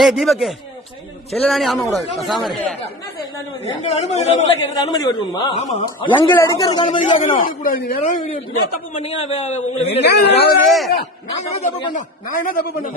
ஏய் தீபக் செல்லலானி ஆமா கூடாது பசாம இரு. உள்ள கேக்குறது அனுமதி வேணுமா எங்களை எடுக்கிறதுக்கு அனுமதி கேட்கணும் தப்பு பண்ணீங்க நான் என்ன பண்ணேன்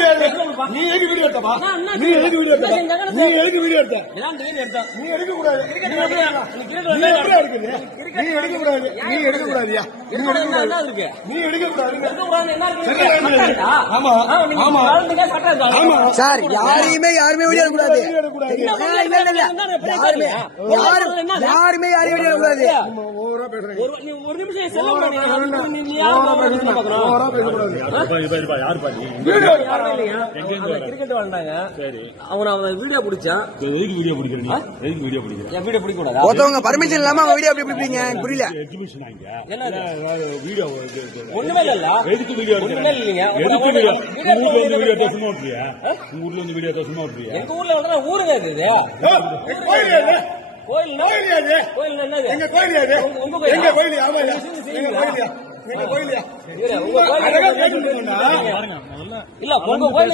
நீ எதுக்கு வீடியோ எடுத்தப்பா நீ எதுக்கு வீடியோ எடுத்த என்ன செஞ்சாங்க? நீ எதுக்கு வீடியோ எடுத்த இதான் திடீர்னு எடுத்தேன். நீ எடுக்க கூடாது? நீ? எப்படி எடுக்குது நீ கூடாது நீ கூடாதியா நீ கூடாது? நீ கூடாது? ஆமா. ஆமா. ஆமா. சார் யாரையுமே யாருமே வீடியோ இல்ல. யாருமே யாரும் யாருமே யாரையும் வீடியோ பேசுறீங்க ஒரு நீ ஒரு நிமிஷம் செல்ல யாரை பார்க்கணும் அவன் கிரிக்கெட் விளையாண்டாங்க அவனை அவன் வீடியோ பிடிச்சான். எதுக்கு வீடியோ பிடிக்கிற நீ எதுக்கு வீடியோ பிடிக்கிற என் வீடியோ பிடிக்க கூடாதா ஒருத்தவங்க பர்மிஷன் இல்லாம அவங்க வீடியோ எப்படி பிடிப்பீங்க? புரியல. எக்ஸிபிஷன் ஆங்க என்னது? வீடியோ ஒண்ணுமே இல்ல எதுக்கு வீடியோ ஒண்ணுமே இல்லைங்க. எதுக்கு வீடியோ? வீடியோ ஊர்ல வந்து வீடியோ எடுத்து சும்மா ஓட்டுறியா உங்க ஊர்ல வந்து வீடியோ சும்மா ஓட்டுறியா எங்க ஊர்ல வந்து ஊருங்க இது. இது. கோயில்? கோயில் என்னது? எங்க கோயில்? எங்க கோயில்? ஆமா எங்க கோயிலியா இல்ல, உங்க கோயில்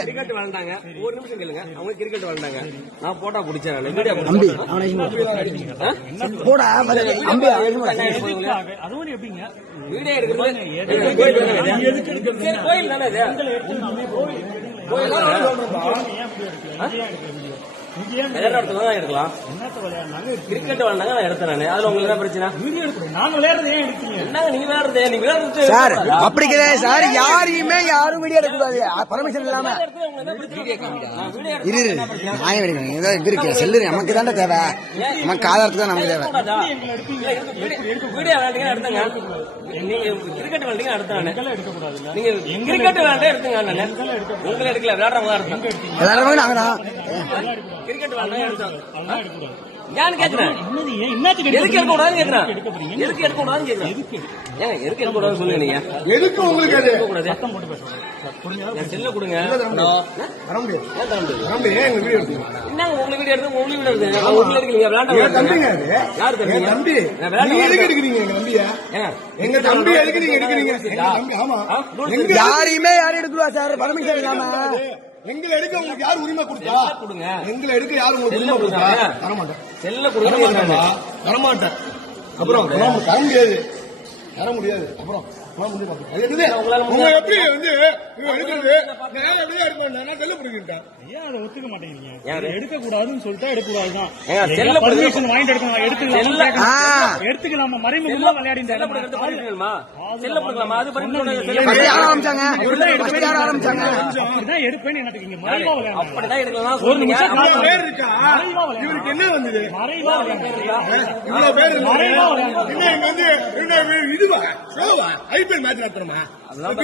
கிரிக்கெட் விளையாண்டாங்க ஒரு நிமிஷம் கேளுங்க. அவங்க கிரிக்கெட் விளையாண்டாங்க நான் போட்டோ பிடிச்சேன்? போடா. அம்பி அவன் வீடியோ எடுக்கிறது கோயில் தானே கோயில் எடுக்கலாம். கிரிக்கெட் விளையாண்டாங்க நான் எடுத்தேன் நானு. அதுல உங்களுக்கு என்ன பிரச்சனை? என்னங்க நீங்க விளையாடுறது? நீங்க விளையாடுறது சார் அப்படி கிடையாது சார் யாரையுமே யாரும் வீடியோ எடுக்கக்கூடாது. பர்மிஷன் இல்லாம. நான் வீடியோ இரு இரு. நியாயம் எடுக்கணும் ஏதோ இது இருக்கு. செல்லு நமக்கு தானே தேவை. நமக்கு ஆதாரத்துக்கு தான் நமக்கு தேவை. வீடியோ வீடியோ விளையாண்டீங்க எடுத்தங்க. நீங்க கிரிக்கெட் விளையாண்டீங்க எடுத்தேன் நீங்க கிரிக்கெட் விளையாண்டே எடுத்துங்க நானு. உங்களை எடுக்கல விளையாடுறவங்க எல்லாருமே நாங்க தான் கிரிக்கெட் ஏன்னு கேக்குறேன். எதுக்கு எடுக்க கூடாதுன்னு கேக்குறேன். எதுக்கு எடுக்க கூடாதுன்னு கேக்குறேன். ஏங்க எதுக்கு எடுக்க கூடாதுன்னு சொல்லுங்க நீங்க. எதுக்கு உங்களுக்கு அது? எடுக்க கூடாது? என் செல்ல கொடுங்க. வர முடியாது. ஏன் தர முடியாது? வர முடியாது எங்க வீடியோ எடுத்தீங்க என்னங்க உங்களுக்கு வீடியோ எடுத்து உங்களுக்கு வீடியோ எடுத்து? நான் உங்களுக்கு எடுக்கலீங்க என் தம்பிங்க விளையாண்டு அது. யாரு தம்பி என் தம்பி. நான் விளையாண்டு நீங்க எதுக்கு வரேன். எடுக்கிறீங்க எங்க தம்பிய? எங்க தம்பி எதுக்கு நீங்க எடுக்கிறீங்க? எங்க தம்பி ஆமா. ஆ, rules எங்க யாரையுமே யாரும் எடுக்கக்கூடாது சார். இல்லாம. எங்களை எடுக்க உங்களுக்கு யார் உரிமை கொடுத்தா? கொடுங்க. எங்களை எடுக்க யார் உங்களுக்கு உரிமை கொடுத்தா? கொடுங்க. தர மாட்டேன் செல்ல வரமாட்டேன் அப்புறம்? அப்புறம் தர முடியாது தர முடியாது. அப்புறம்? உங்களால உங்க எப்படி வந்து இவன் எடுக்கிறது? நான் எப்படியா இருப்பேன் நான் செல்ல பிடிக்கிட்டேன் ஏன் அதை ஒத்துக்க மாட்டேங்கிறீங்க? யாரு? எடுக்க கூடாதுன்னு சொல்லிட்டா எடுக்க கூடாதுதான் ஏங்க, செல்ல பர்மிஷன் வாங்கிட்டு எடுக்கலாம் எடுத்துக்கலாம். எடுத்துக்கலாமா? மறைமுகமா விளையாடி செல்ல வேணுமா? செல்ல கொடுக்கலாமா? அது? ஆரம்பிச்சாங்க? ஆரம்பிச்சாங்க? அப்படிதான் எடுப்பேன்னு எனக்கு இங்க மறைவா அப்படிதான் எடுக்கலாம் ஒரு. நிமிஷம். பேர் இருக்கா. இவருக்கு என்ன வந்தது? மறைவா. இவ்வளவு பேர் மறைவா வந்து என்ன இதுவா? ஷோவா ஐபிஎல் மேட்ச் நடத்துறோமா அதெல்லாம்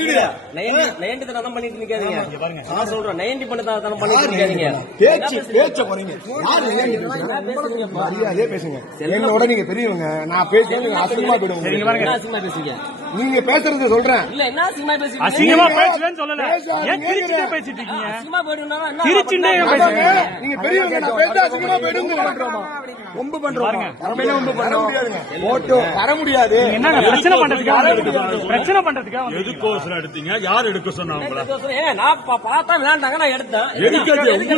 தனம் பண்ணிட்டு நிக்காதீங்க. நான் சொல்றேன், நயன்டி பண்ணத்தனம் பண்ணிட்டு நிக்காதீங்க. பேச்சு பேச்ச யாரு பேசுங்க. என்னோட நீங்க பெரியவங்க. நான் அசிங்கமா போயிடுவோம் அசிங்கமா பேசுறீங்க? நீங்க பேசுறது சொல்றேன். இல்ல, என்ன அசிங்கமா பேசுறீங்க? அசிங்கமா பேசலன்னு சொல்லல. பேசாதீங்க. ஏன் கிரிச்சுட்டே பேசிட்டு இருக்கீங்க? அசிங்கமா போயிடுனா என்ன? பேசுறீங்க? நீங்க பெரியவங்க நான் பேச அசிங்கமா போயிடுங்க. ரொம்ப பண்றோம்? முடியாதுங்க. ஓட்டு தர முடியாது. என்னங்க பிரச்சனை பண்றதுக்காக பிரச்சனை பண்றதுக்காக வந்து எதுக்கோசரம் எடுத்தீங்க? யார் எடுக்க சொன்னாங்க உங்களை? நான் பார்த்தா விளையாண்டாங்க, நான் எடுத்தேன். எதுக்கு உங்களுக்கு எதுக்கு.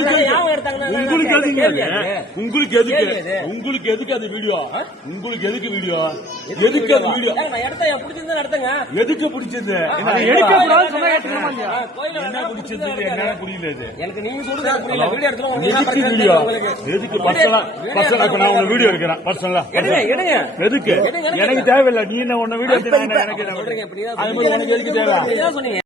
உங்களுக்கு எதுக்கு. உங்களுக்கு எதுக்கு? அது வீடியோ? உங்களுக்கு எதுக்கு வீடியோ? எதுக்கு அது வீடியோ? நான் எடுத்தேன், எதுக்கு பிடிச்சது? என்ன பிடிச்சது? பிடிச்சிருந்தா என்ன எடுத்தாங்க. புரியல இது? எனக்கு நீங்க சொல்றது எனக்கு புரியல. வீடியோ எதுக்கு வீடியோ? பர்சனலா பர்சனலா நான் உங்க வீடியோ எடுக்கிறேன் பர்சனலா எடுங்க, எடுங்க. எதுக்கு. எனக்கு தேவையில்லை. நீ என்ன உன்ன வீடியோ எடுத்து எனக்கு அது மாதிரி உனக்கு எதுக்கு தேவை? சொன்னீங்க.